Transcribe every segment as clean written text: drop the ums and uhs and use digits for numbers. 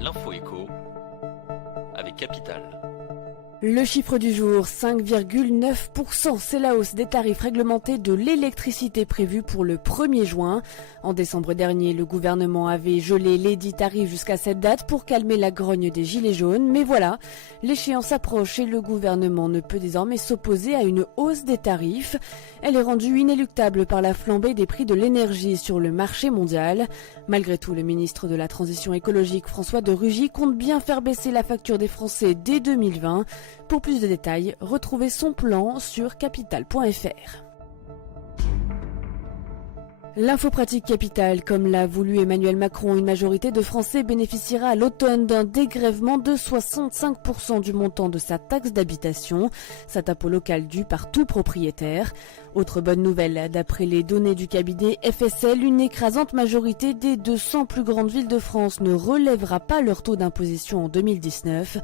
L'info éco avec Capital. Le chiffre du jour, 5,9%, c'est la hausse des tarifs réglementés de l'électricité prévue pour le 1er juin. En décembre dernier, le gouvernement avait gelé les 10 tarifs jusqu'à cette date pour calmer la grogne des gilets jaunes. Mais voilà, l'échéance approche et le gouvernement ne peut désormais s'opposer à une hausse des tarifs. Elle est rendue inéluctable par la flambée des prix de l'énergie sur le marché mondial. Malgré tout, le ministre de la Transition écologique, François de Rugy, compte bien faire baisser la facture des Français dès 2020. Pour plus de détails, retrouvez son plan sur capital.fr. L'info pratique Capital, comme l'a voulu Emmanuel Macron, une majorité de Français bénéficiera à l'automne d'un dégrèvement de 65% du montant de sa taxe d'habitation, cet impôt local dû par tout propriétaire. Autre bonne nouvelle, d'après les données du cabinet FSL, une écrasante majorité des 200 plus grandes villes de France ne relèvera pas leur taux d'imposition en 2019.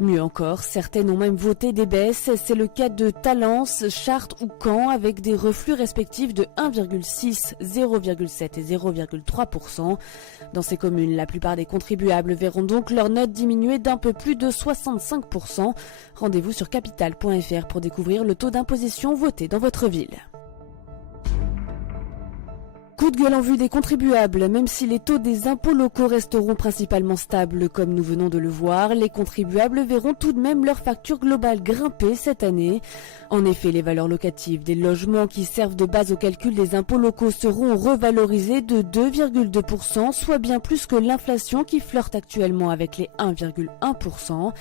Mieux encore, certaines ont même voté des baisses. C'est le cas de Talence, Chartres ou Caen, avec des reflux respectifs de 1,6, 0,7 et 0,3%. Dans ces communes, la plupart des contribuables verront donc leur note diminuer d'un peu plus de 65%. Rendez-vous sur capital.fr pour découvrir le taux d'imposition voté dans votre ville. Coup de gueule en vue des contribuables, même si les taux des impôts locaux resteront principalement stables comme nous venons de le voir, les contribuables verront tout de même leur facture globale grimper cette année. En effet, les valeurs locatives des logements qui servent de base au calcul des impôts locaux seront revalorisées de 2,2%, soit bien plus que l'inflation qui flirte actuellement avec les 1,1%.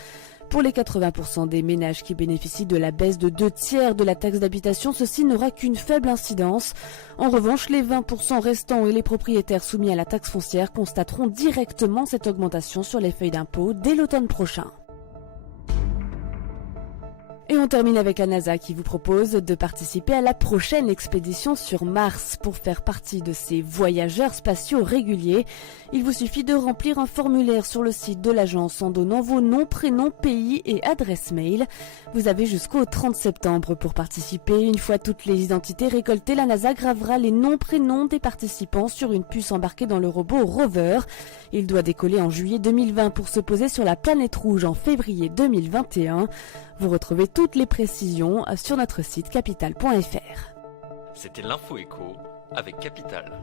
Pour les 80% des ménages qui bénéficient de la baisse de 2/3 de la taxe d'habitation, ceci n'aura qu'une faible incidence. En revanche, les 20% restants et les propriétaires soumis à la taxe foncière constateront directement cette augmentation sur les feuilles d'impôt dès l'automne prochain. Et on termine avec la NASA qui vous propose de participer à la prochaine expédition sur Mars. Pour faire partie de ces voyageurs spatiaux réguliers, il vous suffit de remplir un formulaire sur le site de l'agence en donnant vos noms, prénoms, pays et adresse mail. Vous avez jusqu'au 30 septembre pour participer. Une fois toutes les identités récoltées, la NASA gravera les noms, prénoms des participants sur une puce embarquée dans le robot Rover. Il doit décoller en juillet 2020 pour se poser sur la planète rouge en février 2021. Vous retrouvez toutes les précisions sur notre site capital.fr. C'était l'info éco avec Capital.